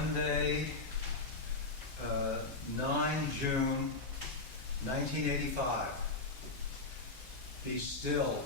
Monday, 9 June 1985. Be still.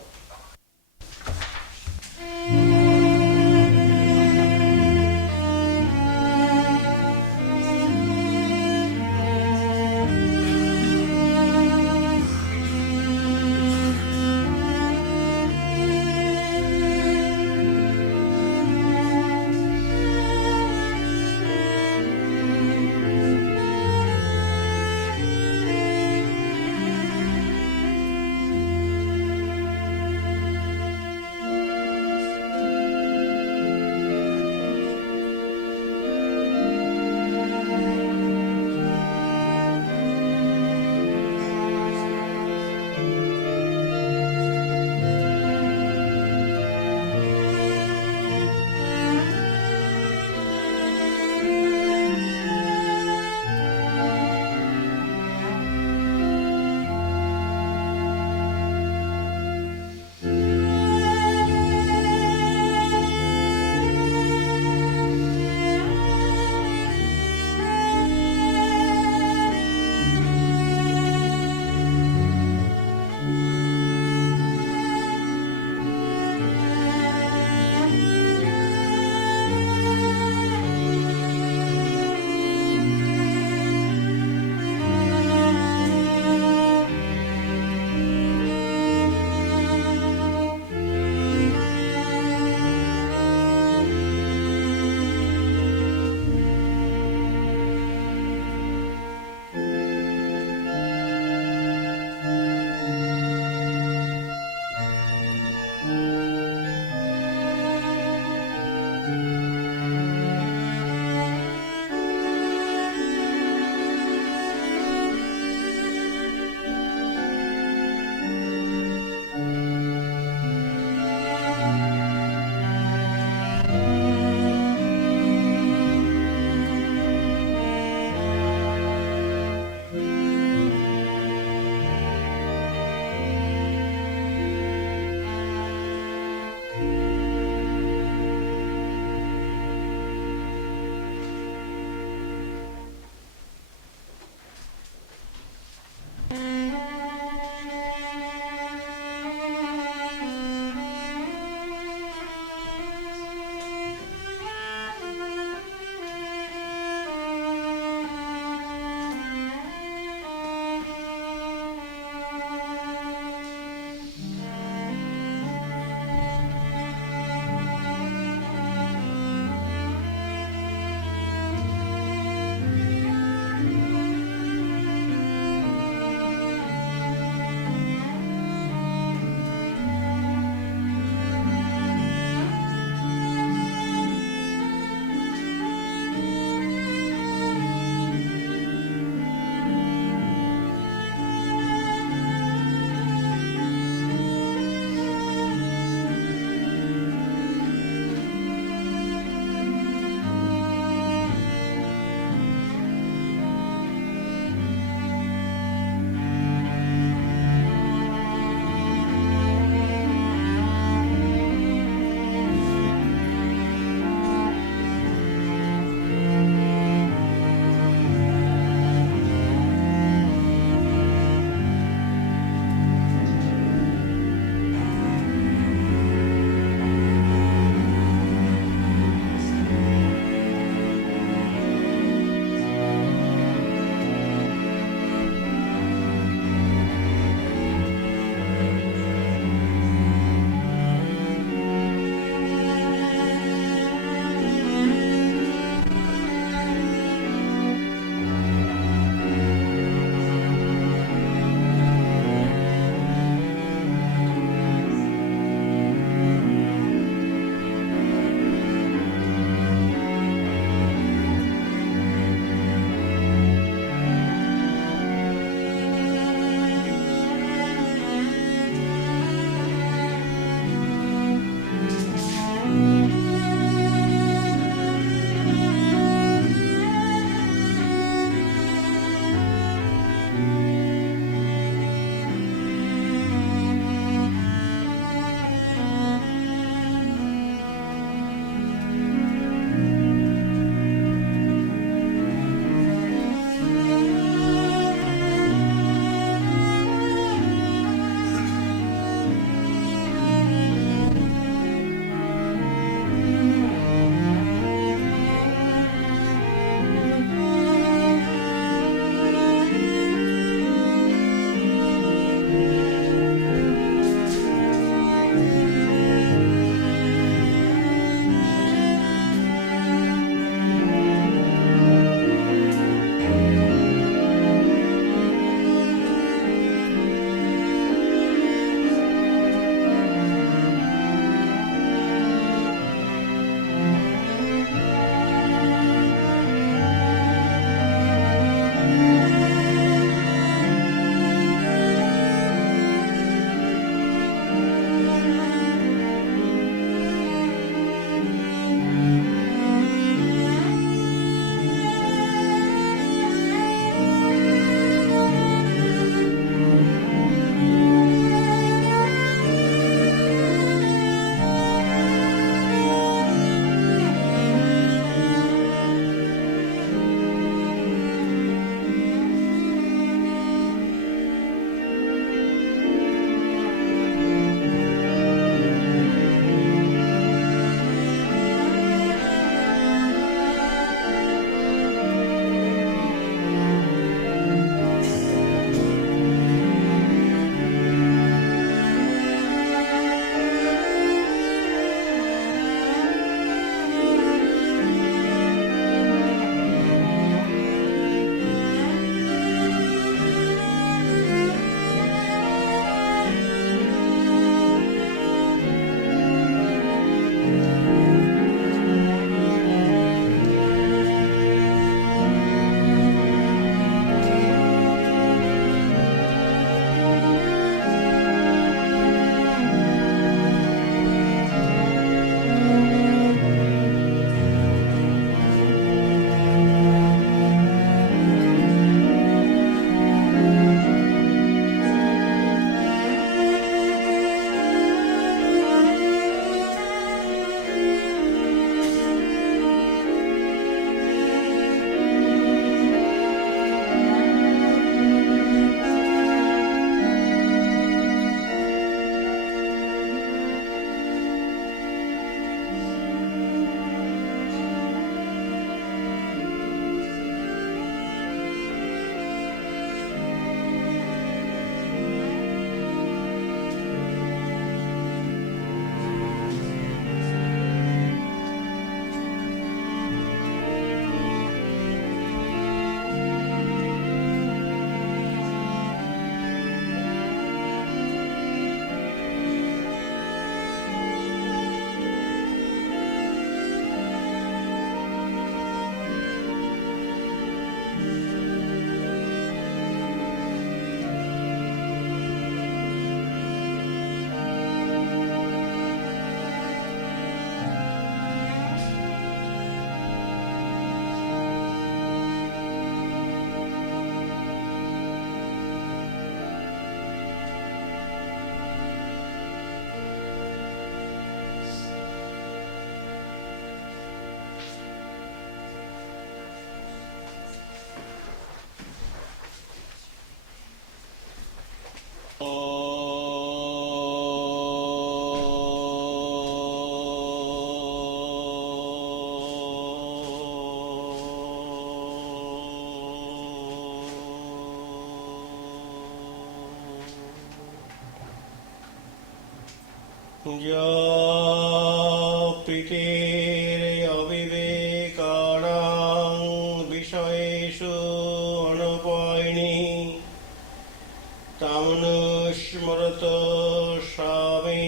अविवेकाणां विषयेषु अनुपैनि तामनुस्मरत स्वामी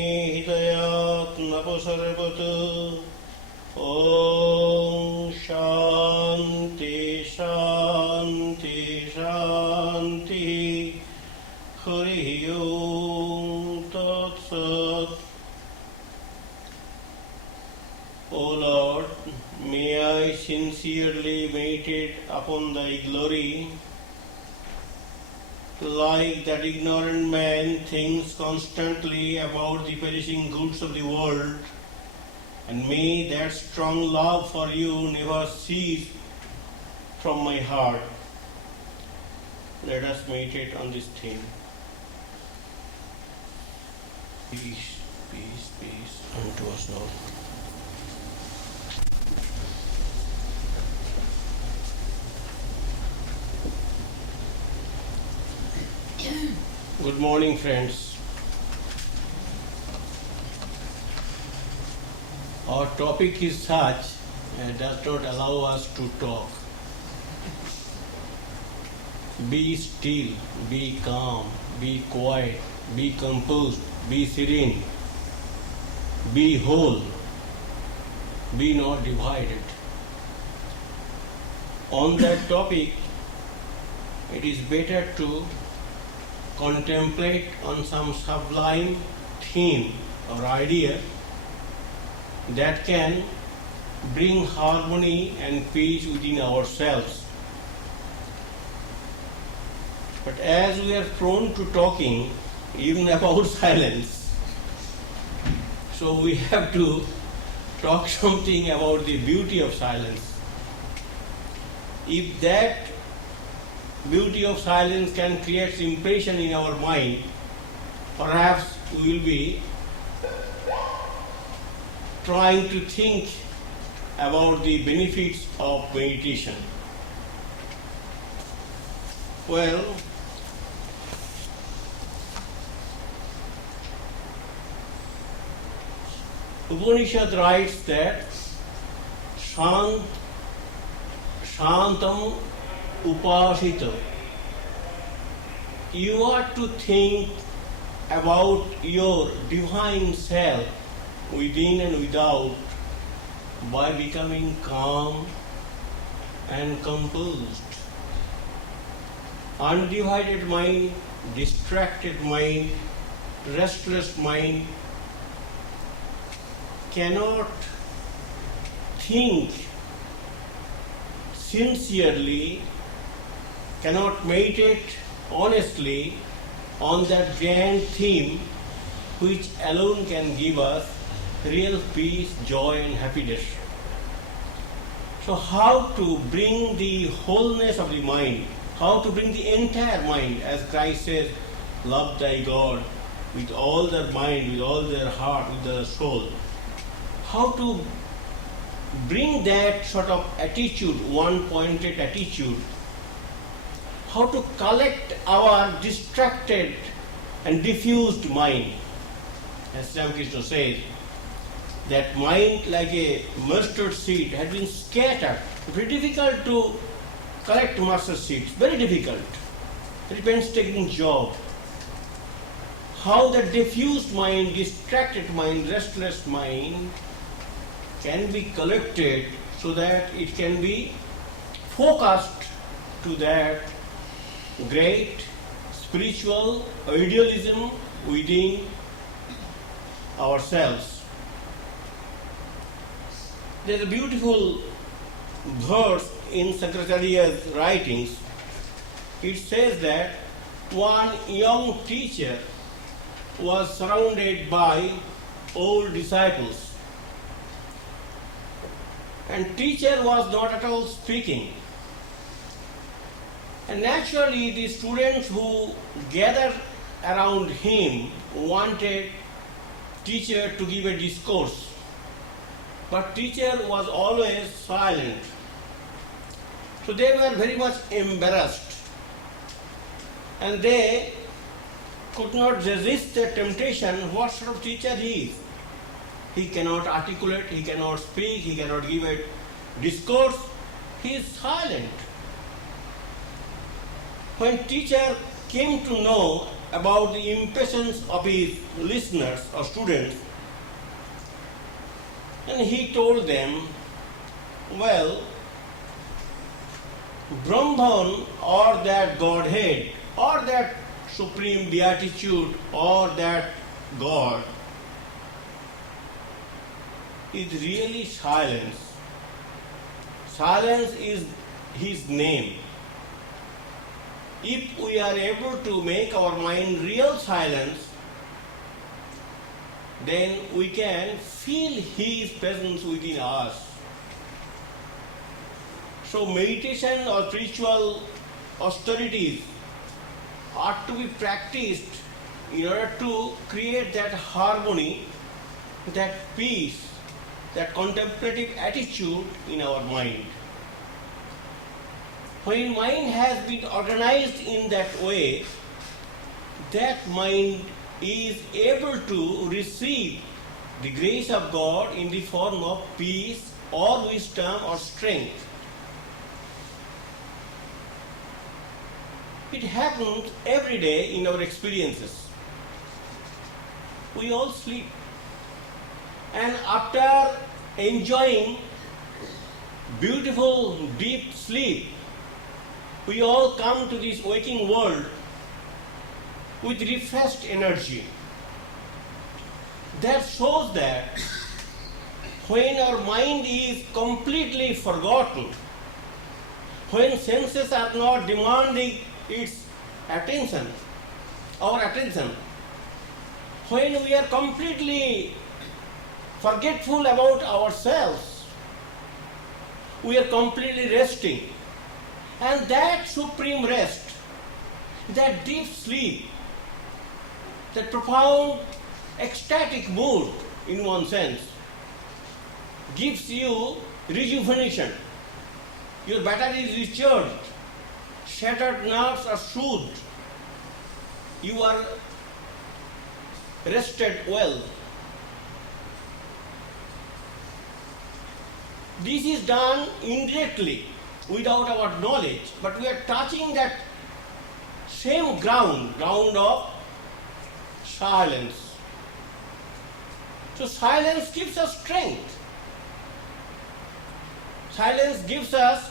हृदयात्मपसर्पतु। ॐ शान्ति शान्ति शान्ति। हरि ओम तत्सत्। O Lord, may I sincerely meditate upon Thy glory, like that ignorant man thinks constantly about the perishing goods of the world, and may that strong love for You never cease from my heart. Let us meditate on this theme. Peace, peace, peace unto us all. Good morning, friends. Our topic is such that does not allow us to talk. Be still, be calm, be quiet, be composed, be serene, be whole, be not divided. On that topic, it is better to contemplate on some sublime theme or idea that can bring harmony and peace within ourselves. But as we are prone to talking even about silence, so we have to talk something about the beauty of silence. If that beauty of silence can create impression in our mind, perhaps we will be trying to think about the benefits of meditation. Well, Upanishad writes that Shantam Upasita. You are to think about your divine self within and without by becoming calm and composed. Undivided mind, distracted mind, restless mind cannot think sincerely, cannot meditate honestly on that grand theme which alone can give us real peace, joy and happiness. So how to bring the wholeness of the mind, how to bring the entire mind, as Christ says, love thy God with all their mind, with all their heart, with their soul. How to bring that sort of attitude, one-pointed attitude, how to collect our distracted and diffused mind. As Ramakrishna says, that mind like a mustard seed had been scattered. Very difficult to collect mustard seeds, very difficult. It painstaking job. How the diffused mind, distracted mind, restless mind can be collected so that it can be focused to that great spiritual idealism within ourselves. There is a beautiful verse in Shankaracharya's writings. It says that one young teacher was surrounded by old disciples, and teacher was not at all speaking. And naturally the students who gathered around him wanted teacher to give a discourse. But teacher was always silent. So they were very much embarrassed. And they could not resist the temptation, what sort of teacher he is. He cannot articulate, he cannot speak, he cannot give a discourse. He is silent. When teacher came to know about the impatience of his listeners or students, and he told them, well, Brahman or that Godhead or that supreme beatitude or that God is really silence. Silence is his name. If we are able to make our mind real silence, then we can feel his presence within us. So meditation or spiritual austerities are to be practiced in order to create that harmony, that peace, that contemplative attitude in our mind. When mind has been organized in that way, that mind is able to receive the grace of God in the form of peace or wisdom or strength. It happens every day in our experiences. We all sleep. And after enjoying beautiful deep sleep, we all come to this waking world with refreshed energy. That shows that when our mind is completely forgotten, when senses are not demanding its attention, our attention, when we are completely forgetful about ourselves, we are completely resting. And that supreme rest, that deep sleep, that profound ecstatic mood in one sense, gives you rejuvenation. Your battery is recharged, shattered nerves are soothed, you are rested well. This is done indirectly, without our knowledge, but we are touching that same ground of silence. So silence gives us strength. Silence gives us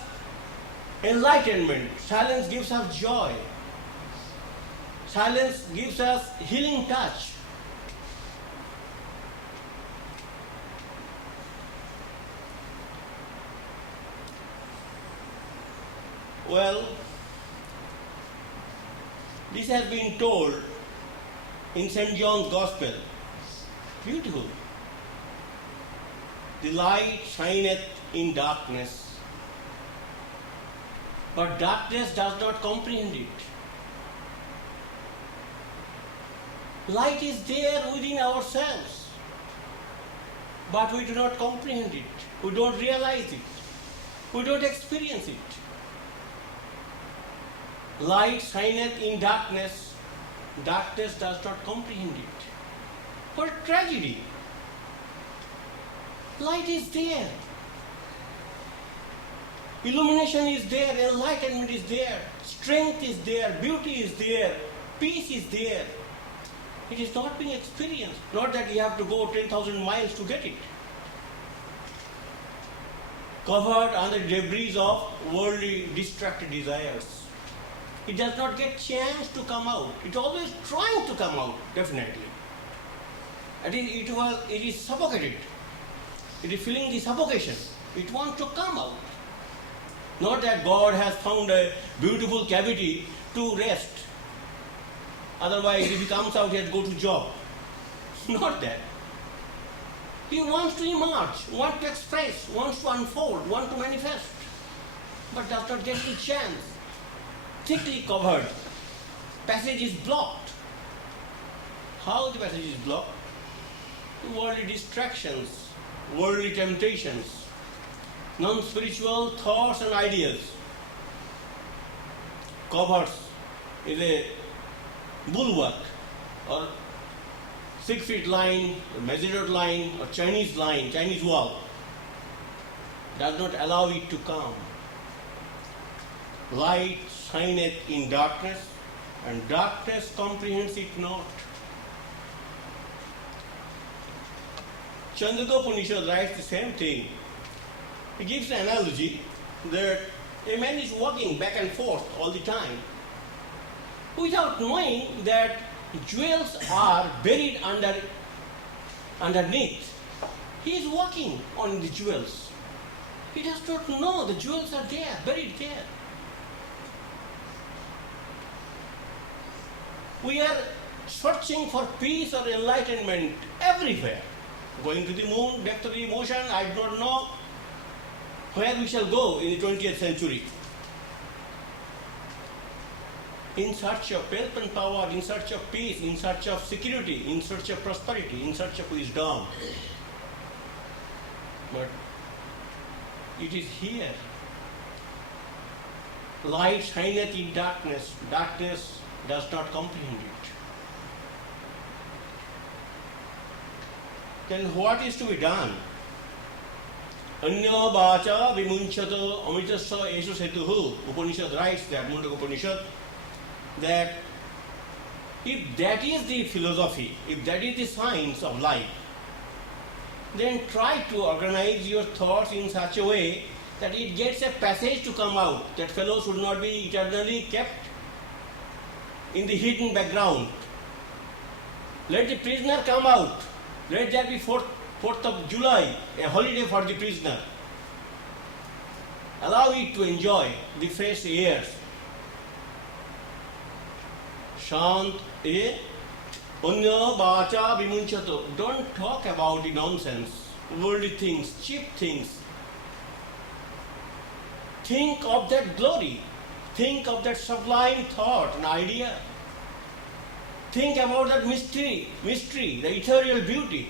enlightenment. Silence gives us joy. Silence gives us healing touch. Well, this has been told in St. John's Gospel. Beautiful. The light shineth in darkness, but darkness does not comprehend it. Light is there within ourselves, but we do not comprehend it. We don't realize it. We don't experience it. Light shineth in darkness, darkness does not comprehend it. What a tragedy! Light is there. Illumination is there, enlightenment is there, strength is there, beauty is there, peace is there. It is not being experienced. Not that you have to go 10,000 miles to get it. Covered under debris of worldly distracted desires. It does not get chance to come out. It's always trying to come out, definitely. It is suffocated. It is feeling the suffocation. It wants to come out. Not that God has found a beautiful cavity to rest. Otherwise, if he comes out, he has to go to job. Not that. He wants to emerge, wants to express, wants to unfold, wants to manifest, but does not get the chance. Thickly covered. Passage is blocked. How the passage is blocked? Worldly distractions, worldly temptations, non-spiritual thoughts and ideas. Covers is a bulwark or 6 feet line, Mesidot line, or Chinese line, Chinese wall, does not allow it to come. Light shineth in darkness, and darkness comprehends it not. Chandogya writes the same thing. He gives an analogy that a man is walking back and forth all the time without knowing that jewels are buried underneath. He is walking on the jewels. He does not know the jewels are there, buried there. We are searching for peace or enlightenment everywhere. Going to the moon, depth of the emotion, I do not know where we shall go in the 20th century. In search of wealth and power, in search of peace, in search of security, in search of prosperity, in search of wisdom. But it is here. Light shineth in darkness. Darkness does not comprehend it. Then what is to be done? Anya vacha vimunchata amitasya eshu setuhu. Upanishad writes that, Mundaka Upanishad, that if that is the philosophy, if that is the science of life, then try to organize your thoughts in such a way that it gets a passage to come out. That fellow should not be eternally kept in the hidden background. Let the prisoner come out. Let there be 4th of July, a holiday for the prisoner. Allow it to enjoy the fresh airs. Shant e anya vacha vimunchato. Don't talk about the nonsense, worldly things, cheap things. Think of that glory. Think of that sublime thought and idea. Think about that mystery, the ethereal beauty.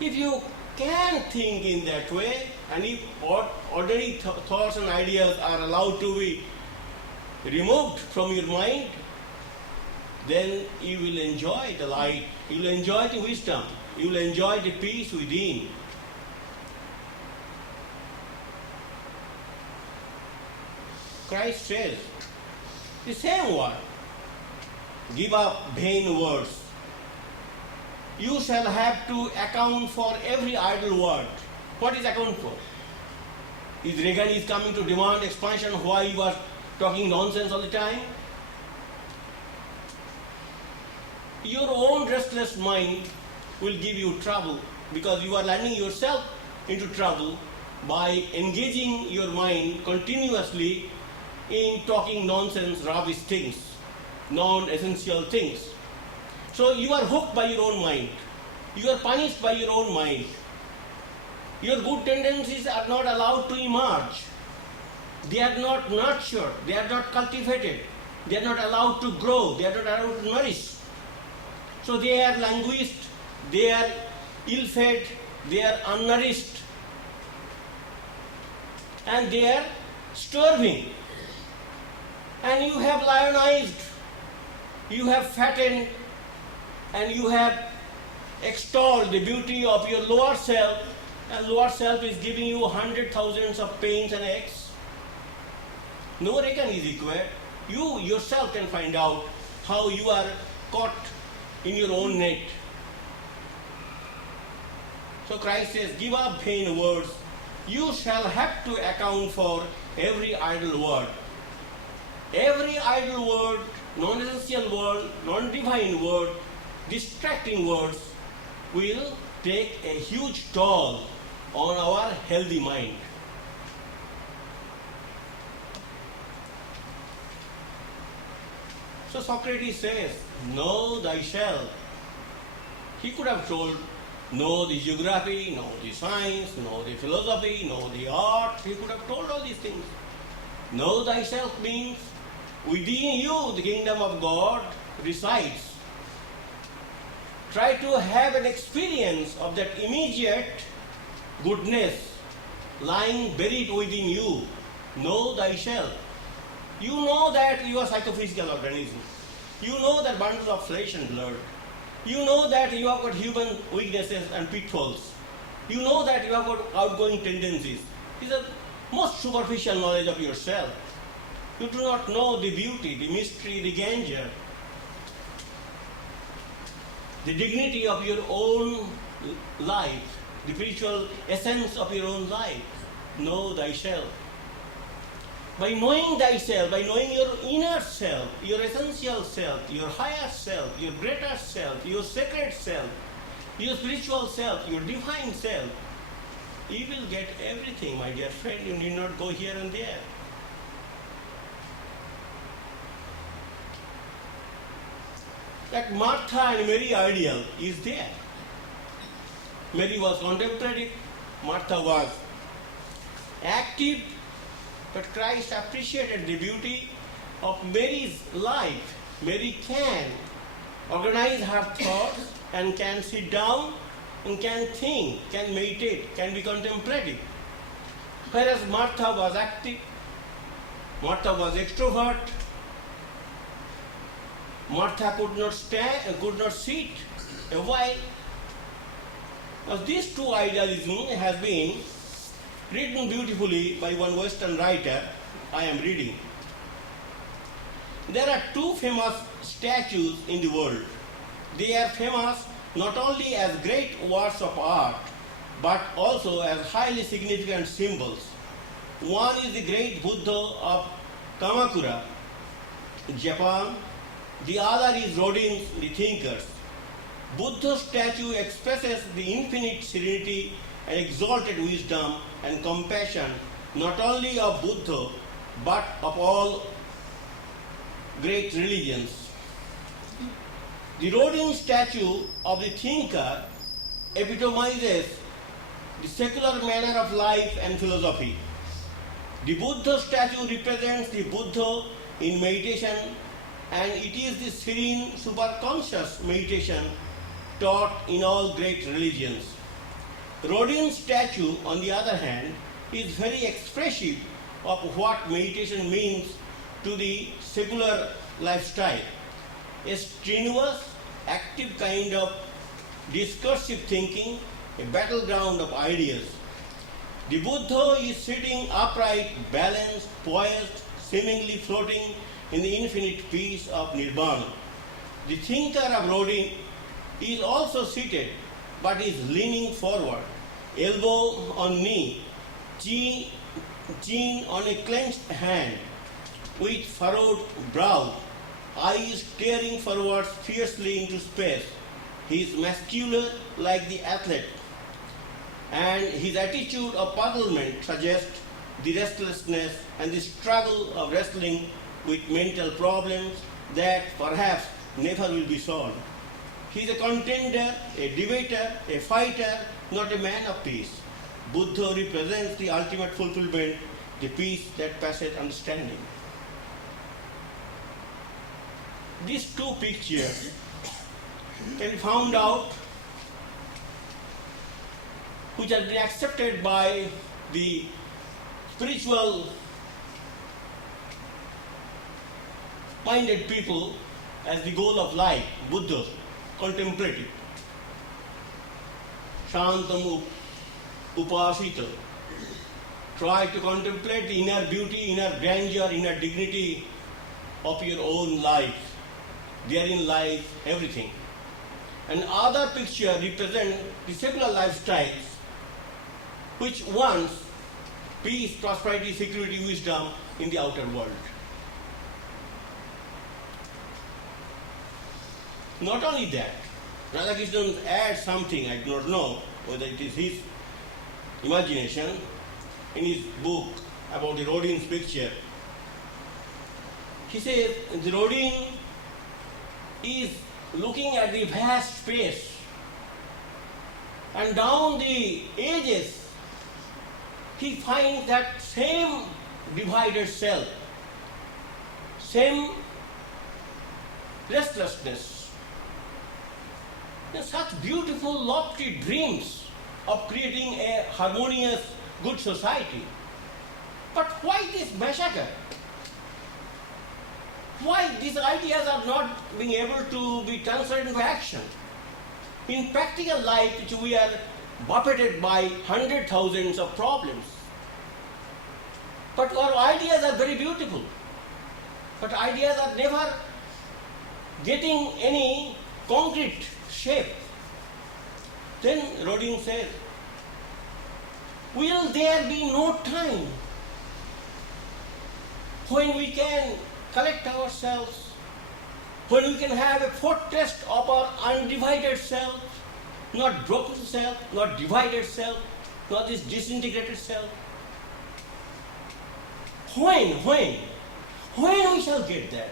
If you can think in that way, and if ordinary thoughts and ideas are allowed to be removed from your mind, then you will enjoy the light, you will enjoy the wisdom, you will enjoy the peace within. Christ says the same word. Give up vain words. You shall have to account for every idle word. What is account for? Is Reagan is coming to demand expansion why you are talking nonsense all the time? Your own restless mind will give you trouble because you are landing yourself into trouble by engaging your mind continuously in talking nonsense, rubbish things, non-essential things. So you are hooked by your own mind. You are punished by your own mind. Your good tendencies are not allowed to emerge. They are not nurtured. They are not cultivated. They are not allowed to grow. They are not allowed to nourish. So they are languished. They are ill-fed. They are unnourished. And they are starving. And you have lionized. You have fattened. And you have extolled the beauty of your lower self, and lower self is giving you 100,000s of pains and aches. No reckoning is required. You yourself can find out how you are caught in your own net. So Christ says, give up vain words. You shall have to account for every idle word. Every idle word, non-essential word, non-divine word, distracting words will take a huge toll on our healthy mind. So Socrates says, know thyself. He could have told, know the geography, know the science, know the philosophy, know the art. He could have told all these things. Know thyself means within you the kingdom of God resides. Try to have an experience of that immediate goodness lying buried within you. Know thyself. You know that you are psychophysical organism. You know that bundles of flesh and blood. You know that you have got human weaknesses and pitfalls. You know that you have got outgoing tendencies. These are most superficial knowledge of yourself. You do not know the beauty, the mystery, the grandeur, the dignity of your own life, the spiritual essence of your own life. Know thyself. By knowing thyself, by knowing your inner self, your essential self, your higher self, your greater self, your sacred self, your spiritual self, your divine self, you will get everything, my dear friend. You need not go here and there. That Martha and Mary ideal is there. Mary was contemplative, Martha was active, but Christ appreciated the beauty of Mary's life. Mary can organize her thoughts and can sit down and can think, can meditate, can be contemplative. Whereas Martha was active, Martha was extrovert, Martha could not stand, could not sit a while. Now these two idealisms has been written beautifully by one Western writer I am reading. There are two famous statues in the world. They are famous not only as great works of art, but also as highly significant symbols. One is the great Buddha of Kamakura, Japan. The other is Rodin's The Thinkers. Buddha's statue expresses the infinite serenity and exalted wisdom and compassion not only of Buddha but of all great religions. The Rodin statue of the thinker epitomizes the secular manner of life and philosophy. The Buddha statue represents the Buddha in meditation, and it is the serene superconscious meditation taught in all great religions. Rodin's statue, on the other hand, is very expressive of what meditation means to the secular lifestyle. A strenuous, active kind of discursive thinking, a battleground of ideas. The Buddha is sitting upright, balanced, poised, seemingly floating in the infinite peace of Nirvana. The thinker of Rodin is also seated but is leaning forward, elbow on knee, chin on a clenched hand, with furrowed brow, eyes staring forward fiercely into space. He is muscular like the athlete, and his attitude of puzzlement suggests the restlessness and the struggle of wrestling with mental problems that perhaps never will be solved. He is a contender, a debater, a fighter, not a man of peace. Buddha represents the ultimate fulfillment, the peace that passeth understanding. These two pictures can be found out, which have been accepted by the spiritual minded people as the goal of life. Buddha, contemplative. Shantam upasita. Try to contemplate the inner beauty, inner grandeur, inner dignity of your own life. Therein lies everything. And other picture represent the secular lifestyles which wants peace, prosperity, security, wisdom in the outer world. Not only that, Ramakrishna adds something, I do not know whether it is his imagination, in his book about the Rodin's picture. He says the Rodin is looking at the vast space, and down the edges he finds that same divided self, same restlessness. There are such beautiful, lofty dreams of creating a harmonious, good society. But why this massacre? Why these ideas are not being able to be transferred into action? In practical life, we are buffeted by hundred thousands of problems. But our ideas are very beautiful. But ideas are never getting any concrete shape. Then Rodin says, will there be no time when we can collect ourselves, when we can have a foretaste of our undivided self, not broken self, not divided self, not this disintegrated self? When we shall get that?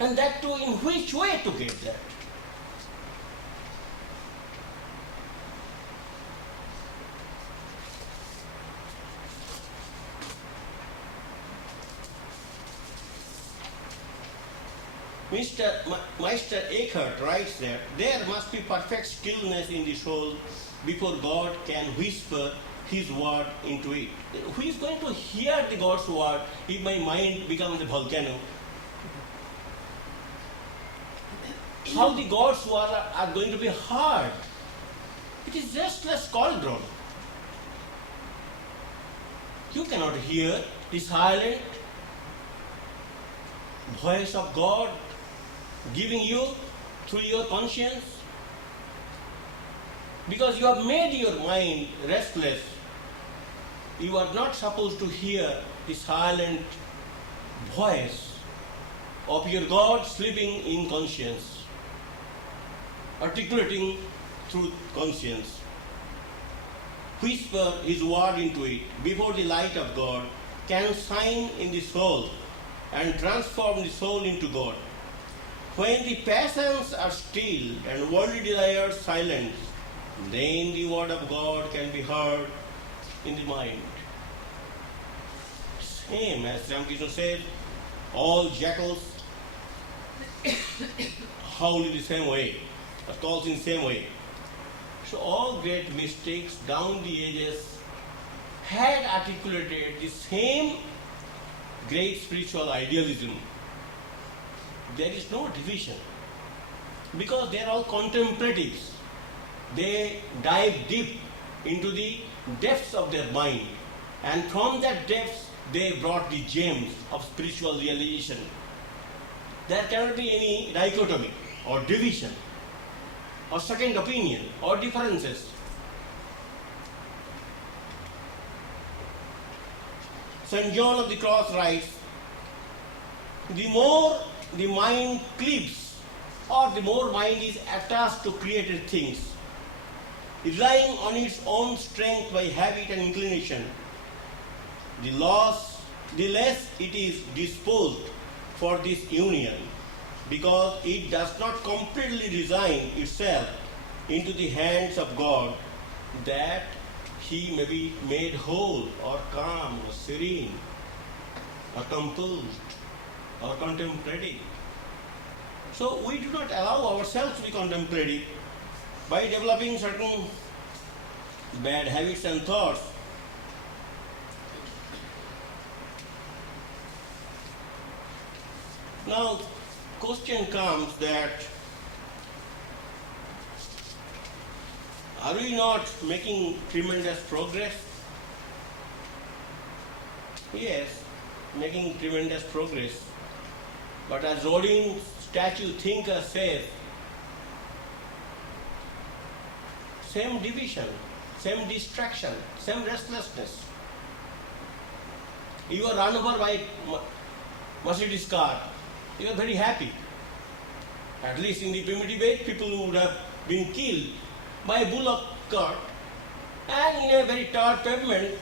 And that too, in which way to get that? Meister Eckhart writes that there must be perfect stillness in the soul before God can whisper His word into it. Who is going to hear the God's word if my mind becomes a volcano? How the God's word are going to be heard? It is just a cauldron. You cannot hear the silent voice of God giving you through your conscience, because you have made your mind restless. You are not supposed to hear the silent voice of your God sleeping in conscience, articulating through conscience. Whisper His word into it before the light of God can shine in the soul and transform the soul into God. When the passions are still and worldly desires silent, then the word of God can be heard in the mind. Same as Ramakrishna said, all jackals howl in the same way, or calls in the same way. So all great mystics down the ages had articulated the same great spiritual idealism. There is no division, because they are all contemplatives. They dive deep into the depths of their mind, and from that depths they brought the gems of spiritual realization. There cannot be any dichotomy or division or second opinion or differences. St. John of the Cross writes, the more the mind cleaves, or the more mind is attached to created things, relying on its own strength by habit and inclination, the less it is disposed for this union, because it does not completely resign itself into the hands of God, that He may be made whole or calm or serene or composed or contemplative. So we do not allow ourselves to be contemplative by developing certain bad habits and thoughts. Now, question comes that, are we not making tremendous progress? Yes, making tremendous progress. But as Rodin's statue thinker says, same division, same distraction, same restlessness. You are run over by Mercedes car, you are very happy. At least in the primitive age, people would have been killed by a bullock cart, and in a very tar pavement,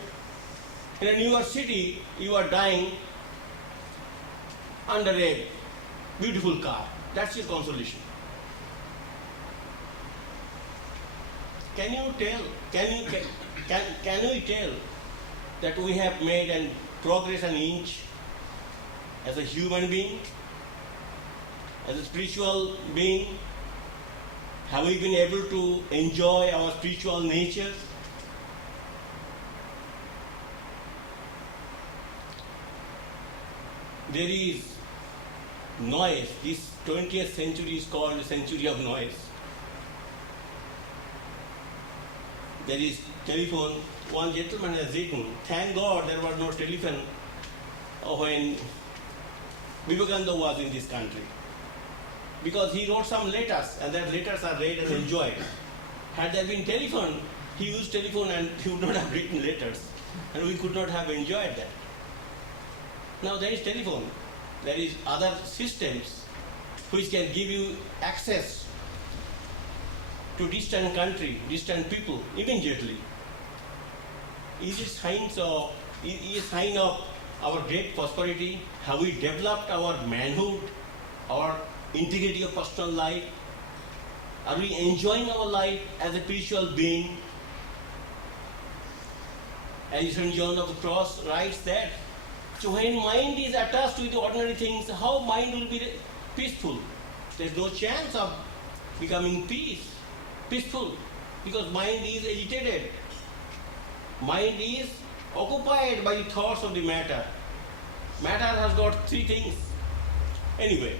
in a newer city, you are dying under a beautiful car. That's your consolation. Can we tell that we have made and progress an inch as a human being, as a spiritual being? Have we been able to enjoy our spiritual nature? There is noise, this 20th century is called century of noise. There is telephone. One gentleman has written, thank God there was no telephone when Vivekananda was in this country. Because he wrote some letters, and that letters are read and enjoyed. Had there been telephone, he used telephone and he would not have written letters, and we could not have enjoyed that. Now there is telephone, there is other systems which can give you access to distant country, distant people immediately. Is it a sign of our great prosperity? Have we developed our manhood, our integrity of personal life? Are we enjoying our life as a spiritual being? As St. John of the Cross writes that, so when mind is attached with the ordinary things, how mind will be peaceful? There is no chance of becoming peaceful, because mind is agitated. Mind is occupied by the thoughts of the matter. Matter has got three things. Anyway,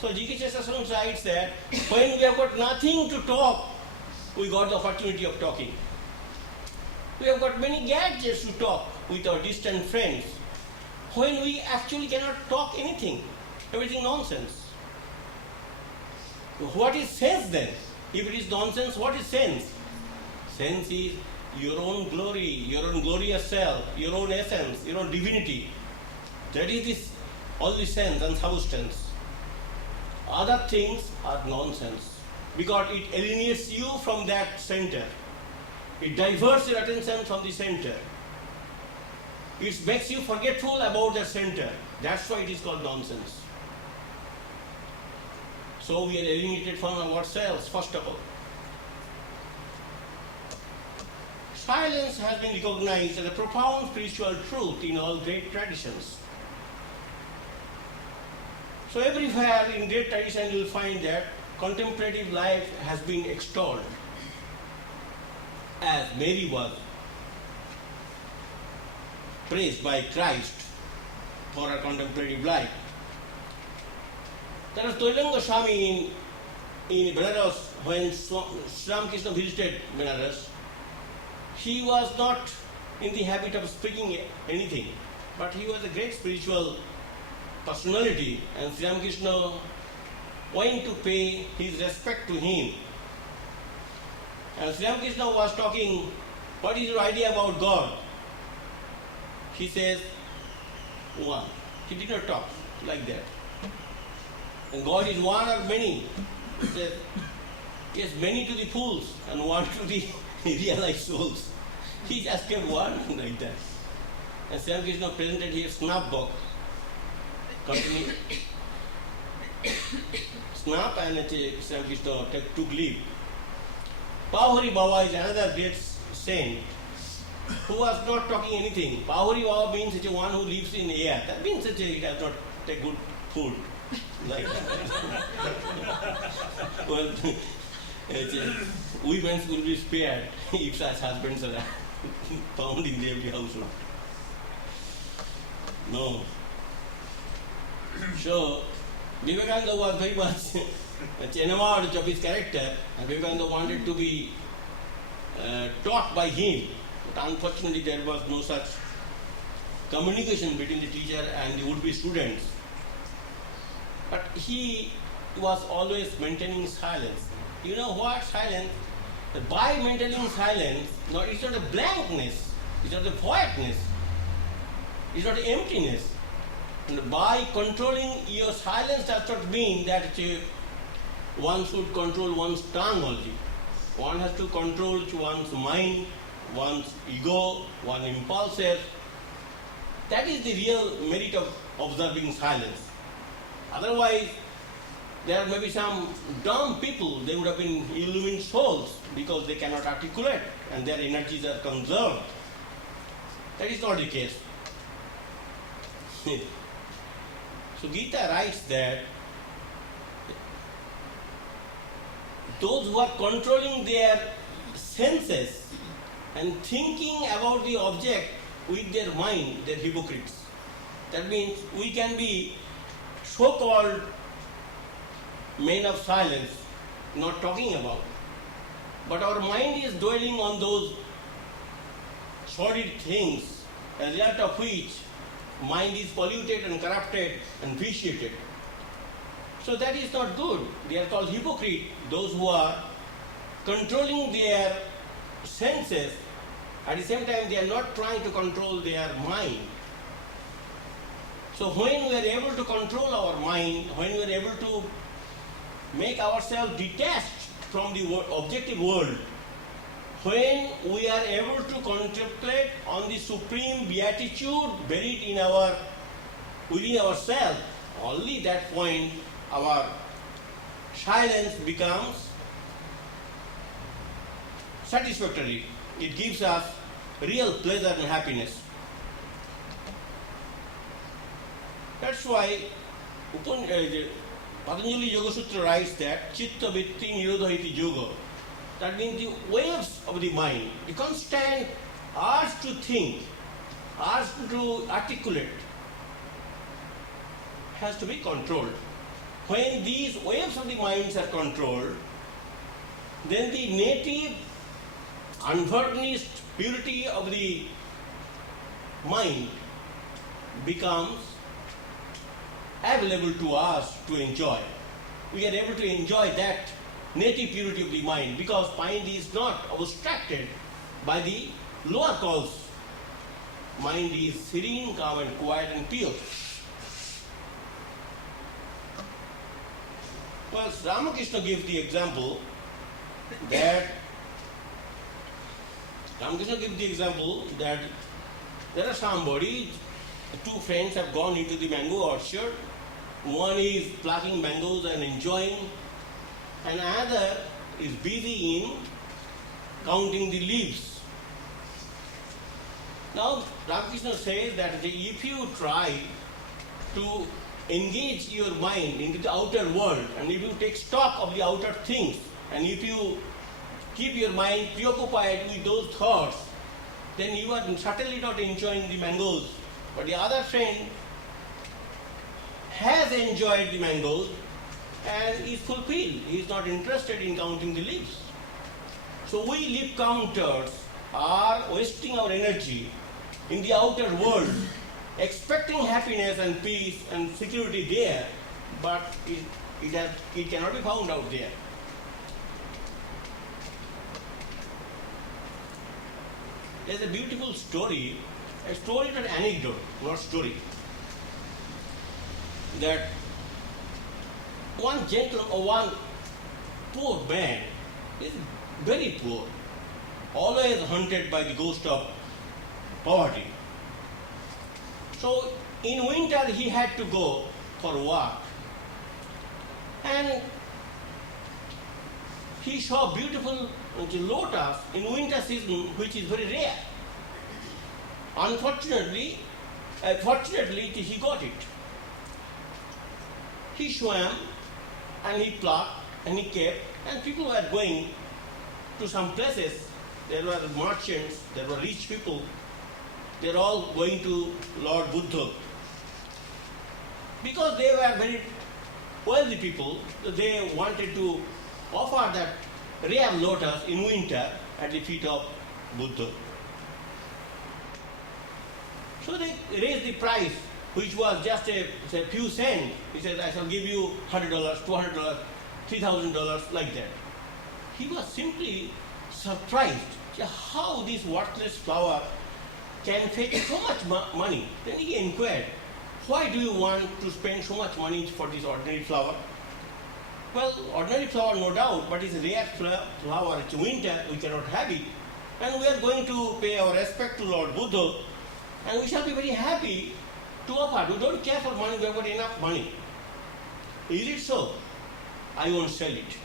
so G.K. Chesterton writes that when we have got nothing to talk, we got the opportunity of talking. We have got many gadgets to talk with our distant friends, when we actually cannot talk anything, everything nonsense. What is sense then? If it is nonsense, what is sense? Sense is your own glory, your own glorious self, your own essence, your own divinity. That is this only sense and substance. Other things are nonsense, because it alienates you from that center. It diverts your attention from the center. It makes you forgetful about the center. That's why it is called nonsense. So we are alienated from ourselves, first of all. Silence has been recognized as a profound spiritual truth in all great traditions. So everywhere in great tradition you will find that contemplative life has been extolled, as Mary was praised by Christ for her contemplative life. There was Toilanga Swami in Benares when Ramakrishna visited Benares. He was not in the habit of speaking anything, but he was a great spiritual personality, and Sri Ramakrishna went to pay his respect to him. And Sri Ramakrishna was talking, what is your idea about God? He says, one. He did not talk like that. And God is one or many? He says, yes, many to the fools and one to the realized souls. He just kept one like that. And Sri Ramakrishna presented his snuff box. Continue. Snuff, and Sri Ramakrishna took leave. Pahuri Baba is another great saint who was not talking anything. Pahuri Baba means such a one who lives in air. That means such a he does not take good food. Like well, women will be spared if such husbands are found in every household. No. So Vivekananda was very much enamored of his character, and Vivekananda wanted to be taught by him. But unfortunately there was no such communication between the teacher and the would-be students. But he was always maintaining silence. You know what silence? By maintaining silence, it's not a blankness, it's not a voidness, it's not emptiness. And by controlling your silence does not mean that one should control one's tongue only. One has to control one's mind, one's ego, one's impulses. That is the real merit of observing silence. Otherwise, there may be some dumb people, they would have been illumined souls because they cannot articulate and their energies are conserved. That is not the case. So Gita writes that those who are controlling their senses and thinking about the object with their mind, they're hypocrites. That means we can be so-called men of silence, not talking about. But our mind is dwelling on those sordid things, as a result of which mind is polluted and corrupted and vitiated. So that is not good. They are called hypocrite, those who are controlling their senses. At the same time, they are not trying to control their mind. So when we are able to control our mind, when we are able to make ourselves detached from the objective world, when we are able to contemplate on the supreme beatitude buried within ourselves, only that point our silence becomes satisfactory. It gives us real pleasure and happiness. That's why Patanjali Yoga Sutra writes that Chitta Vitti Nirodha iti yoga. That means the waves of the mind, the constant urge to think, urge to articulate, has to be controlled. When these waves of the minds are controlled, then the native unvarnished purity of the mind becomes available to us to enjoy. We are able to enjoy that native purity of the mind because mind is not obstructed by the lower cause. Mind is serene, calm and quiet and pure. Well, Ramakrishna gives the example that there are somebody, two friends have gone into the mango orchard. One is plucking mangoes and enjoying, and another is busy in counting the leaves. Now, Ramakrishna says that if you try to engage your mind into the outer world, and if you take stock of the outer things, and if you keep your mind preoccupied with those thoughts, then you are certainly not enjoying the mangoes. But the other friend has enjoyed the mangoes and is fulfilled. He is not interested in counting the leaves. So we leaf counters are wasting our energy in the outer world, expecting happiness and peace and security there, but it cannot be found out there. There's a beautiful story, not anecdote, not story, that one poor man is very poor, always haunted by the ghost of poverty. So in winter he had to go for a walk, and he saw beautiful lotus in winter season, which is very rare. Fortunately he got it. He swam and he plucked and he kept, and people were going to some places. There were merchants, there were rich people. They were all going to Lord Buddha. Because they were very wealthy people, they wanted to offer that rare lotus in winter at the feet of Buddha. So they raised the price, which was just a few cents. He said, I shall give you $100, $200, $3,000, like that. He was simply surprised how this worthless flower can fetch so much money. Then he inquired, why do you want to spend so much money for this ordinary flower? Well, ordinary flower, no doubt, but it's a rare flower. It's winter, we cannot have it. And we are going to pay our respect to Lord Buddha, and we shall be very happy to offer. We don't care for money, we have got enough money. Is it so? I won't sell it.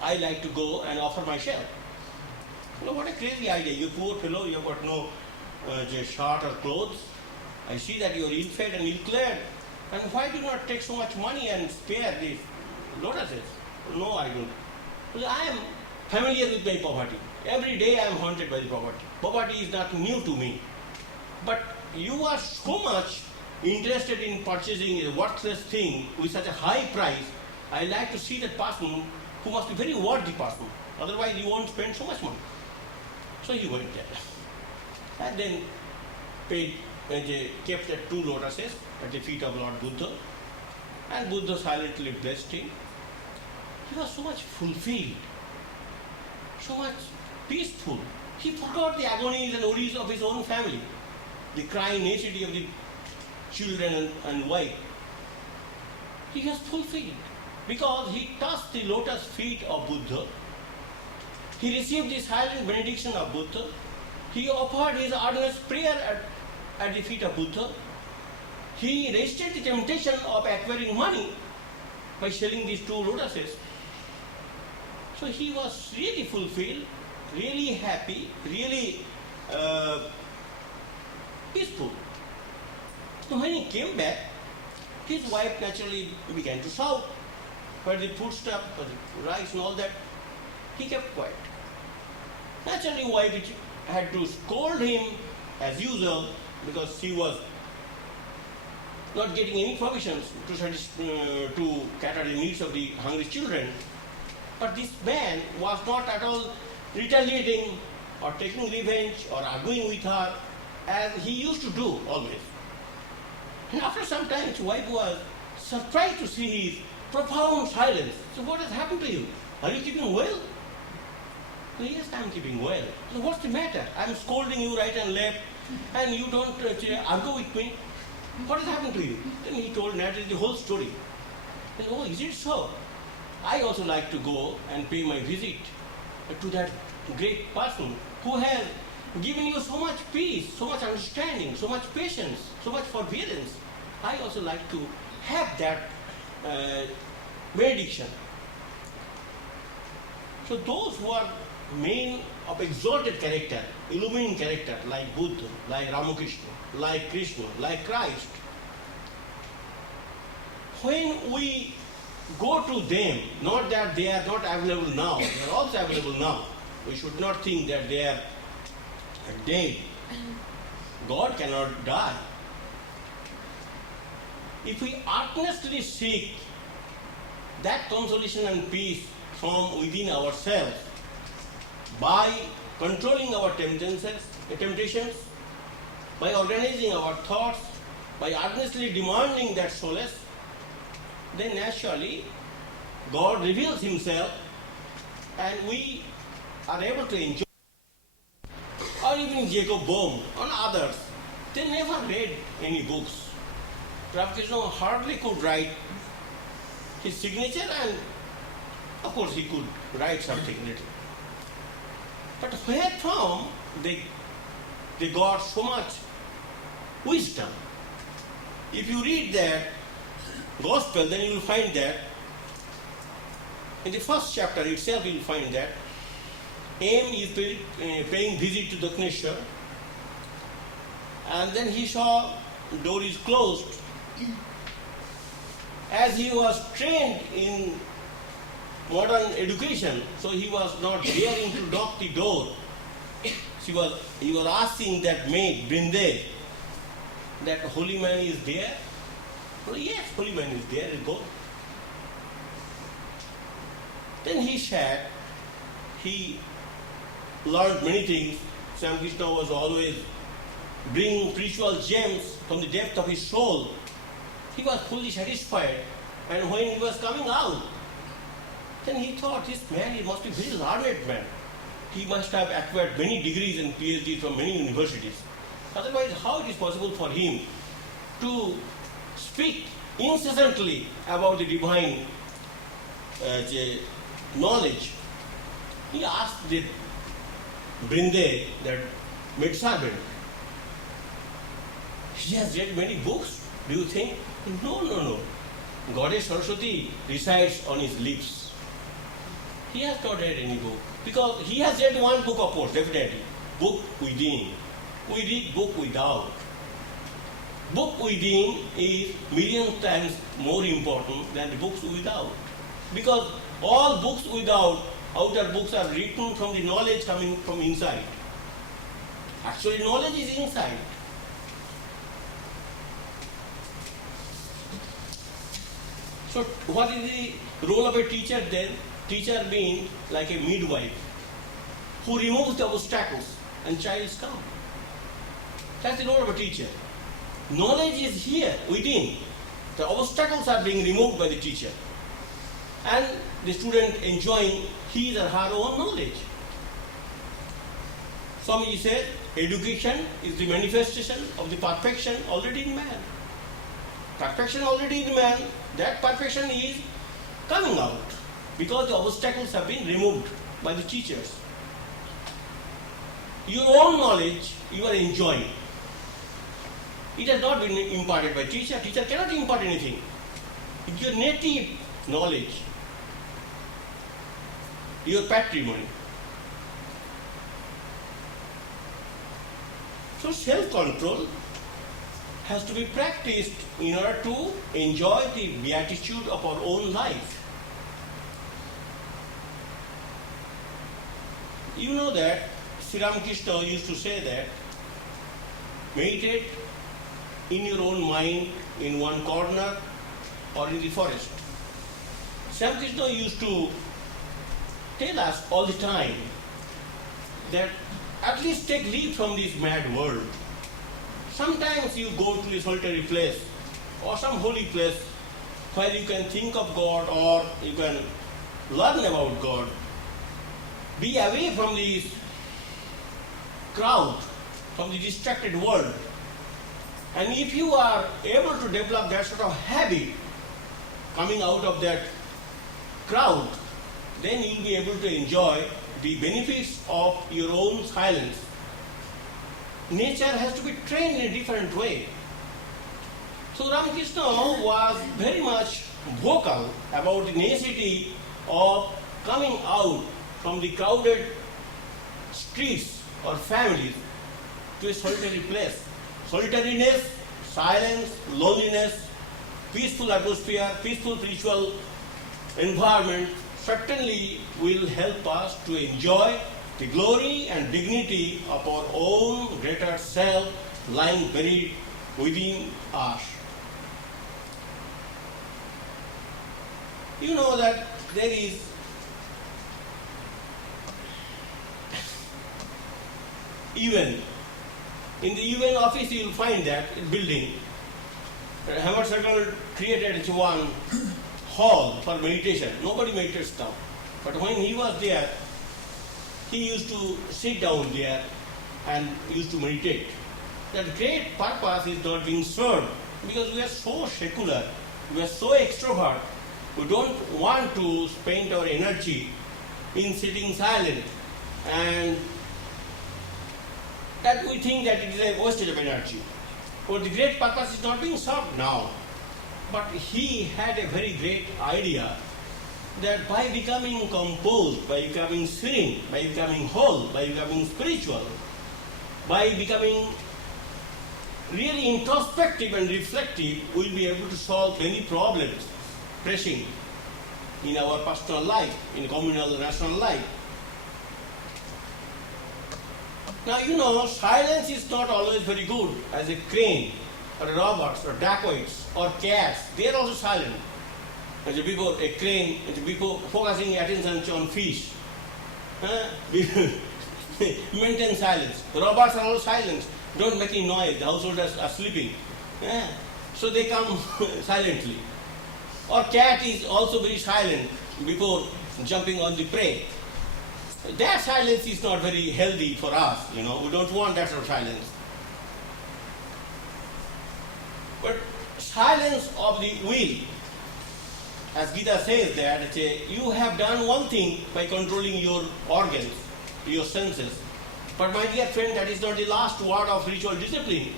I like to go and offer myself. What a crazy idea. You poor fellow, you have got no shirt or clothes. I see that you are ill-fed and ill-clad. And why do you not take so much money and spare these lotuses? No, I don't. Because I am familiar with my poverty. Every day I am haunted by the poverty. Poverty is not new to me. But you are so much interested in purchasing a worthless thing with such a high price I like to see that person who must be very worthy person. Otherwise, you won't spend so much money. So he went there. And then kept the two lotuses at the feet of Lord Buddha. And Buddha silently blessed him. He was so much fulfilled, so much peaceful. He forgot the agonies and worries of his own family, the crying necessity of the children and wife. He was fulfilled because he touched the lotus feet of Buddha. He received the silent benediction of Buddha. He offered his earnest prayer at the feet of Buddha. He resisted the temptation of acquiring money by selling these two lotuses. So he was really fulfilled, really happy, really peaceful. So when he came back, his wife naturally began to shout for the foodstuff, for the rice and all that. He kept quiet. Naturally, wife had to scold him as usual because she was not getting any provisions to cater the needs of the hungry children. But this man was not at all retaliating or taking revenge or arguing with her as he used to do always. And after some time, his wife was surprised to see his profound silence. So what has happened to you? Are you keeping well? So, yes, I am keeping well. So what's the matter? I am scolding you right and left and you don't argue with me. What has happened to you? Then he told naturally the whole story. And, oh, is it so? I also like to go and pay my visit to that great person who has given you so much peace, so much understanding, so much patience, so much forbearance. I also like to have that benediction. So those who are men of exalted character, illumined character, like Buddha, like Ramakrishna, like Krishna, like Christ, when we go to them, not that they are not available now, they are also available now. We should not think that they are dead. God cannot die. If we earnestly seek that consolation and peace from within ourselves by controlling our temptations, by organizing our thoughts, by earnestly demanding that solace, then naturally God reveals Himself and we are able to enjoy. Or even Jacob Bohm and others, they never read any books. Ramakrishna hardly could write his signature and of course he could write something little. But where from they got so much wisdom? If you read that Gospel, then you will find that in the first chapter itself you will find that M is paying visit to Dakshineshwar, and then he saw the door is closed. As he was trained in modern education, so he was not daring to knock the door. He was asking that maid, Brinde, that holy man is there? Well, yes, holy man is there, go. Then he said, he learned many things. Swami Krishna was always bringing spiritual gems from the depth of his soul. He was fully satisfied. And when he was coming out, then he thought, this man, he must be a very learned man. He must have acquired many degrees and PhDs from many universities. Otherwise, how it is possible for him to speak incessantly about the divine knowledge? He asked the Brinde, that maid servant, he has read many books, do you think? No. Goddess Saraswati resides on his lips. He has not read any book. Because he has read one book, of course, definitely. Book within. We read book without. Book within is million times more important than the books without. Because all books without, outer books are written from the knowledge coming from inside. Actually, knowledge is inside. So, what is the Role of a teacher then, teacher means like a midwife who removes the obstacles and child come. That's the role of a teacher. Knowledge is here within. The obstacles are being removed by the teacher. And the student enjoying his or her own knowledge. Swamiji said, education is the manifestation of the perfection already in man. Perfection already in man, that perfection is coming out because the obstacles have been removed by the teachers. Your own knowledge you are enjoying. It has not been imparted by teacher. Teacher cannot impart anything. It's your native knowledge, your patrimony. So self-control has to be practiced in order to enjoy the beatitude of our own life. You know that Sri Ramakrishna used to say that meditate in your own mind in one corner or in the forest. Sri Ramakrishna used to tell us all the time that at least take leave from this mad world. Sometimes you go to a solitary place or some holy place where you can think of God or you can learn about God. Be away from this crowd, from the distracted world. And if you are able to develop that sort of habit coming out of that crowd, then you will be able to enjoy the benefits of your own silence. Nature has to be trained in a different way. So Ramakrishna was very much vocal about the necessity of coming out from the crowded streets or families to a solitary place. Solitariness, silence, loneliness, peaceful atmosphere, peaceful spiritual environment certainly will help us to enjoy the glory and dignity of our own greater self lying buried within us. You know that there is UN. In the UN office you will find that building. Hammer Circle created one hall for meditation. Nobody meditates now. But when he was there, he used to sit down there and used to meditate. That great purpose is not being served because we are so secular, we are so extrovert, we don't want to spend our energy in sitting silent, and that we think that it is a wastage of energy. But the great purpose is not being served now. But he had a very great idea that by becoming composed, by becoming serene, by becoming whole, by becoming spiritual, by becoming really introspective and reflective, we'll be able to solve many problems pressing in our personal life, in communal national life. Now you know, silence is not always very good. As a crane, or robbers, or dacoits, or cats, they are also silent. As a people, a crane, as a people focusing attention on fish, maintain silence. The robbers are all silent, don't make any noise, the householders are sleeping. So they come silently. Or cat is also very silent before jumping on the prey. That silence is not very healthy for us, you know, we don't want that sort of silence. But silence of the will, as Gita says that you have done one thing by controlling your organs, your senses. But my dear friend, that is not the last word of ritual discipline.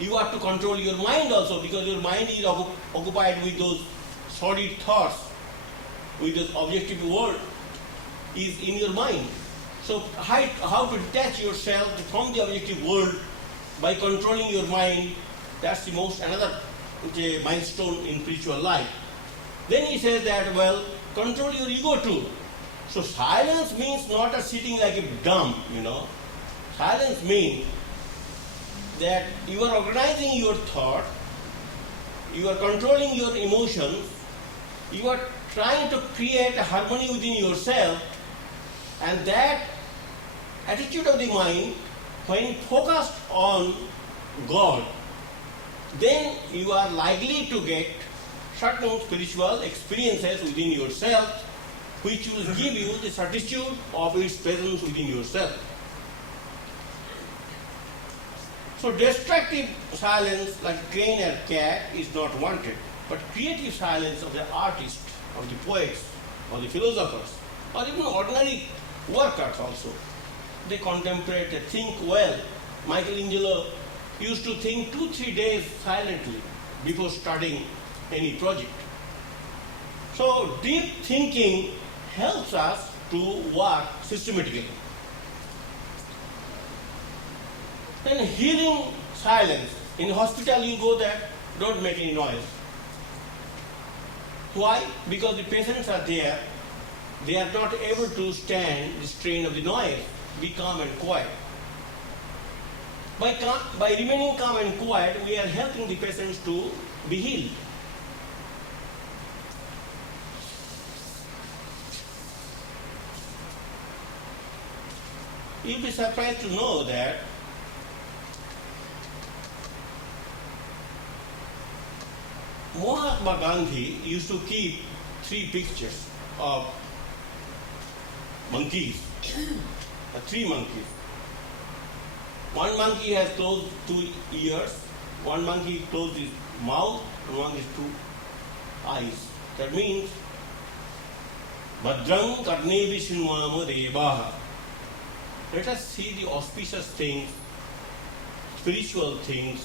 You have to control your mind also, because your mind is occupied with those sordid thoughts, with this objective world is in your mind. So how to detach yourself from the objective world by controlling your mind, that's the most another milestone in spiritual life. Then he says that, well, control your ego too. So silence means not a sitting like a dumb, you know. Silence means that you are organizing your thought, you are controlling your emotions, you are trying to create a harmony within yourself, and that attitude of the mind, when focused on God, then you are likely to get certain spiritual experiences within yourself, which will give you the certitude of its presence within yourself. So destructive silence like crane or cat is not wanted, but creative silence of the artist, of the poets, or the philosophers, or even ordinary workers also. They contemplate, they think well. Michelangelo used to think 2-3 days silently before starting any project. So deep thinking helps us to work systematically. Then healing silence. In hospital you go there, don't make any noise. Why? Because the patients are there, they are not able to stand the strain of the noise. Be calm and quiet. By remaining calm and quiet, we are helping the patients to be healed. You'll be surprised to know that Mahatma Gandhi used to keep 3 pictures of monkeys, 3 monkeys. One monkey has closed 2 ears, one monkey closed his mouth, and one is 2 eyes. That means, Bhadrang Karnevi Shinvama Devaha. Let us see the auspicious things, spiritual things,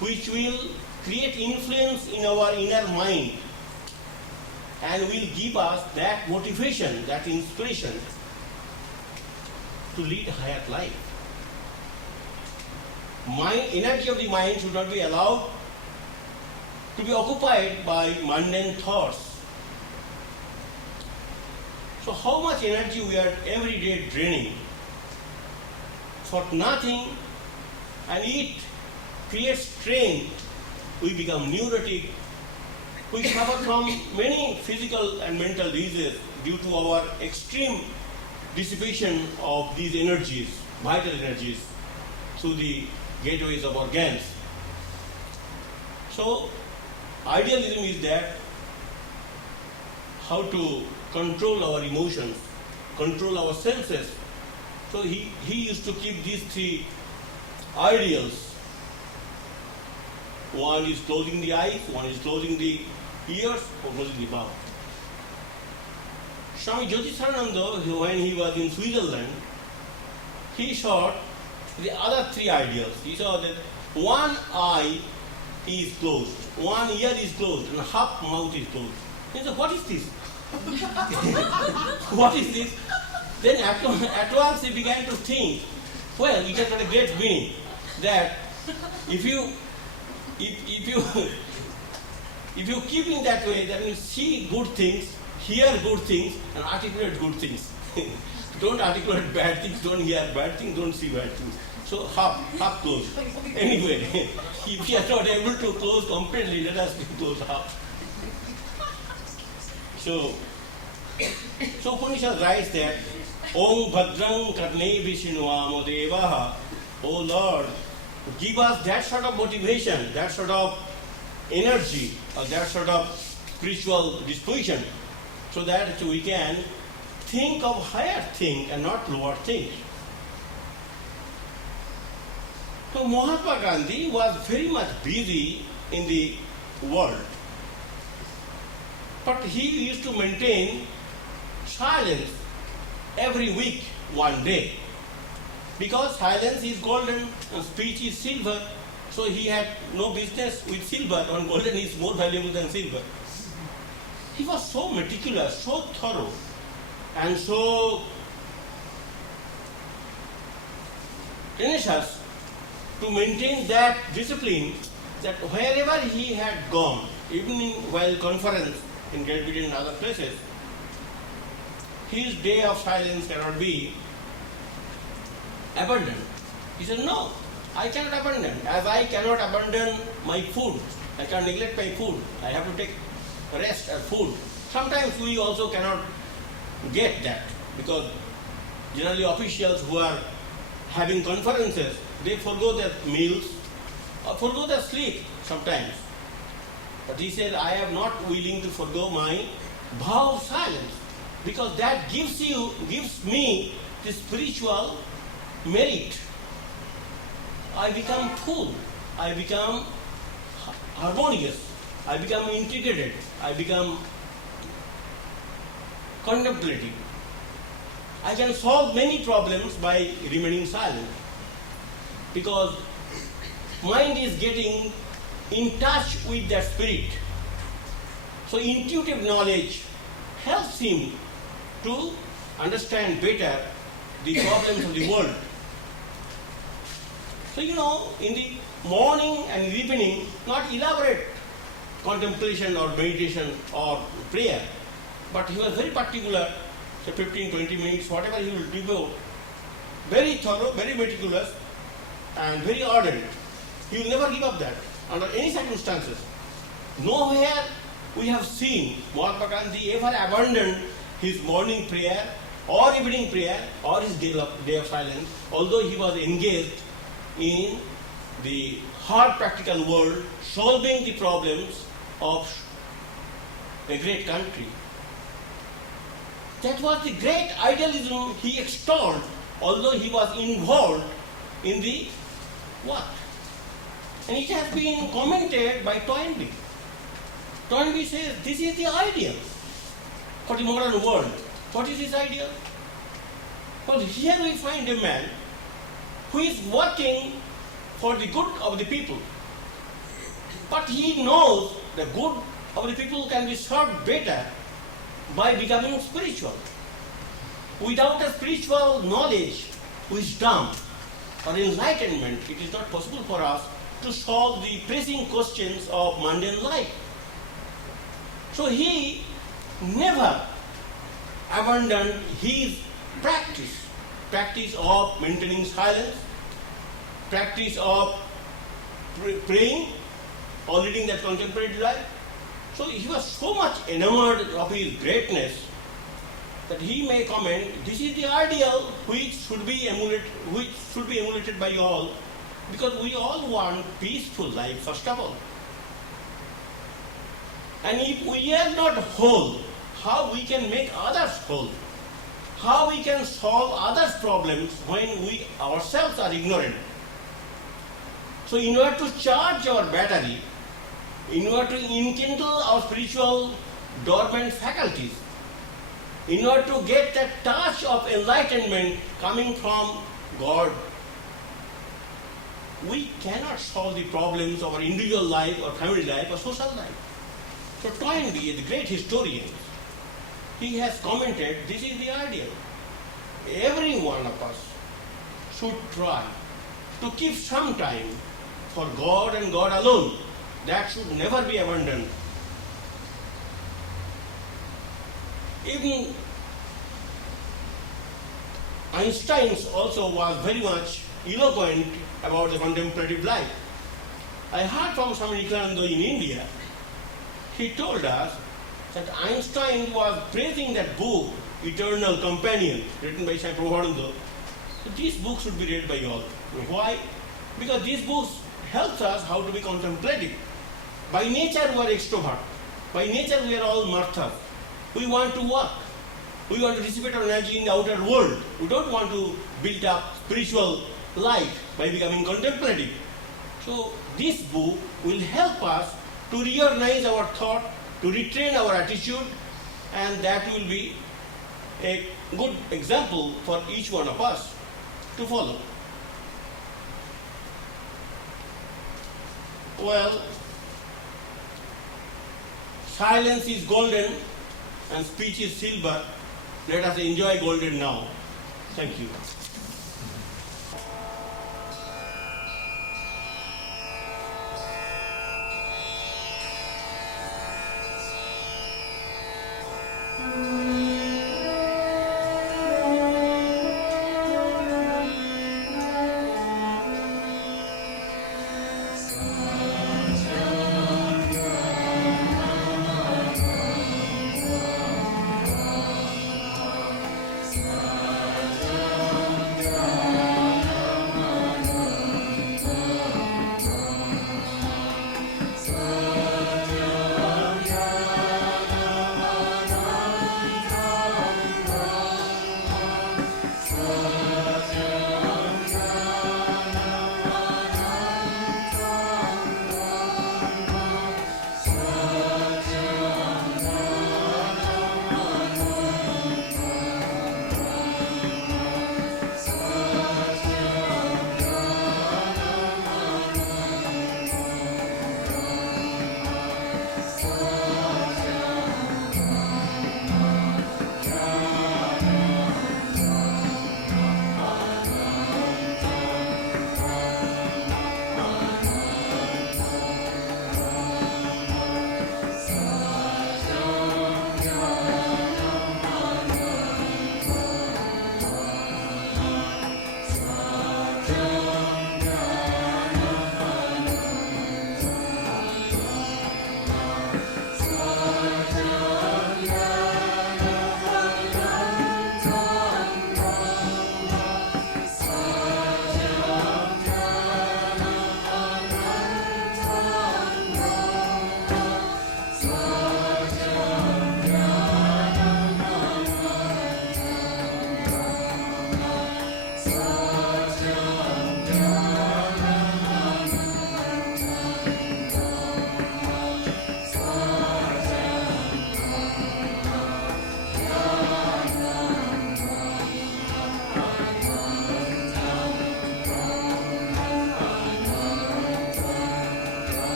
which will create influence in our inner mind and will give us that motivation, that inspiration to lead a higher life. Energy of the mind should not be allowed to be occupied by mundane thoughts. So how much energy we are every day draining for nothing, and it creates strain. We become neurotic. We suffer from many physical and mental diseases due to our extreme dissipation of these energies, vital energies, through the gateways of organs. So, idealism is that how to control our emotions, control our senses. So he used to keep these 3 ideals. One is closing the eyes, one is closing the ears, or closing the mouth. Swami Virajananda, when he was in Switzerland, he saw the other 3 ideals. He saw that one eye is closed, one ear is closed, and half mouth is closed. He said, what is this? What is this? Then at once he began to think, well, it has got a great meaning that if you keep in that way, then you see good things, hear good things, and articulate good things. Don't articulate bad things, don't hear bad things, don't see bad things. So half closed. Anyway, if you are not able to close completely, let us close half. So Upanishad writes that Om Bhadrang Karne Vishinvamo Devaha. O Lord, give us that sort of motivation, that sort of energy, or that sort of spiritual disposition, so that we can think of higher things and not lower things. So Mahatma Gandhi was very much busy in the world, but he used to maintain silence every week, one day. Because silence is golden and speech is silver, so he had no business with silver, and golden is more valuable than silver. He was so meticulous, so thorough, and so tenacious to maintain that discipline that wherever he had gone, even while conference in Great Britain and other places, his day of silence cannot be abandoned. He said, no, I cannot abandon. As I cannot abandon my food, I cannot neglect my food. I have to take rest and food. Sometimes we also cannot get that, because generally officials who are having conferences, they forgo their meals or forgo their sleep sometimes. But he said, I am not willing to forgo my vow of silence, because that gives me the spiritual merit. I become full, I become harmonious, I become integrated, I become contemplative. I can solve many problems by remaining silent, because mind is getting in touch with that spirit. So intuitive knowledge helps him to understand better the problems of the world. So in the morning and evening, not elaborate contemplation or meditation or prayer, but he was very particular, say 15-20 minutes, whatever he will devote, very thorough, very meticulous, and very ordered. He will never give up that under any circumstances. Nowhere we have seen Mahatma Gandhi ever abandon his morning prayer or evening prayer or his day of silence, although he was engaged in the hard practical world, solving the problems of a great country. That was the great idealism he extolled, although he was involved in the what? And it has been commented by Toynbee. Toynbee says this is the ideal for the modern world. What is this ideal? Well, here we find a man who is working for the good of the people. But he knows the good of the people can be served better by becoming spiritual. Without a spiritual knowledge, wisdom, or enlightenment, it is not possible for us to solve the pressing questions of mundane life. So he never abandoned his practice of maintaining silence, practice of praying or leading that contemplative life. So he was so much enamored of his greatness that he may comment, this is the ideal which should be emulated by all, because we all want peaceful life first of all. And if we are not whole, how we can make others whole? How we can solve others' problems when we ourselves are ignorant? So in order to charge our battery, in order to enkindle our spiritual dormant faculties, in order to get that touch of enlightenment coming from God, we cannot solve the problems of our individual life or family life or social life. So Toynbee, the great historian, he has commented, this is the ideal. Every one of us should try to keep some time for God and God alone. That should never be abandoned. Even Einstein also was very much eloquent about the contemplative life. I heard from Swami Virajananda in India. He told us that Einstein was praising that book, Eternal Companion, written by Swami Prabhupada. So this book should be read by all. Why? Because these books helps us how to be contemplative. By nature we are extrovert. By nature we are all marthas. We want to work. We want to dissipate our energy in the outer world. We don't want to build up spiritual life by becoming contemplative. So this book will help us to reorganize our thought, to retrain our attitude, and that will be a good example for each one of us to follow. Well, silence is golden and speech is silver. Let us enjoy golden now. Thank you.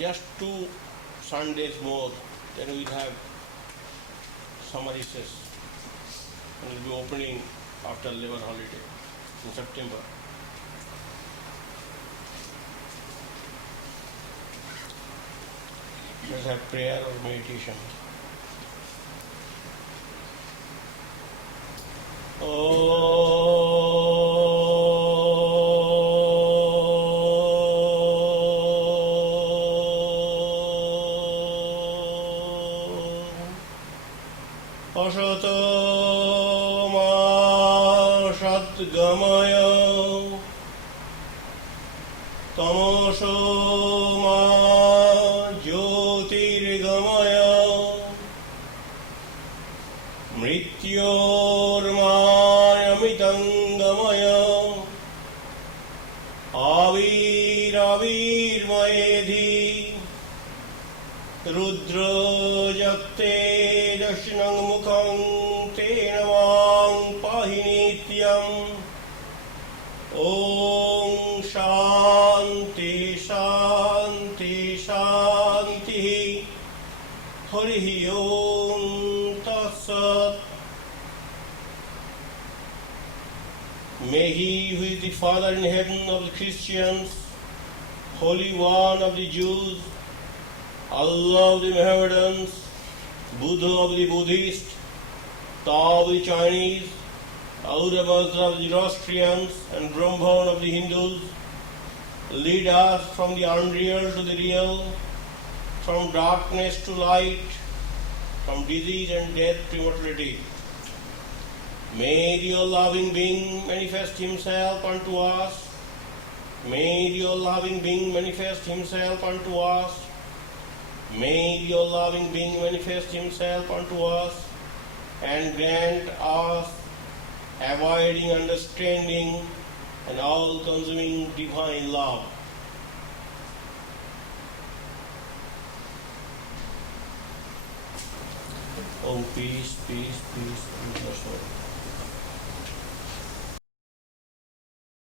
just 2 Sundays more, then we'll have summer recess. And we'll be opening after labor holiday in September. Let's have prayer or meditation. Asata ma satgamaya tamasho ma jyotirgamaya mrityormayamitangamaya avirmayedhi rudra jakte dashnang mukham tena mam pahi nityam om shanti shanti shanti harihi om tatsat. May he who is the Father in heaven of the Christians, Holy One of the Jews, Allah of the Mohammedans, Buddha of the Buddhists, Tao of the Chinese, Aurabhadra of the Zoroastrians, and Brahman of the Hindus, lead us from the unreal to the real, from darkness to light, from disease and death to immortality. May your loving being manifest himself unto us. May your loving being manifest himself unto us. May your loving being manifest himself unto us and grant us abiding understanding and all-consuming divine love. Oh, peace, peace, peace, peace,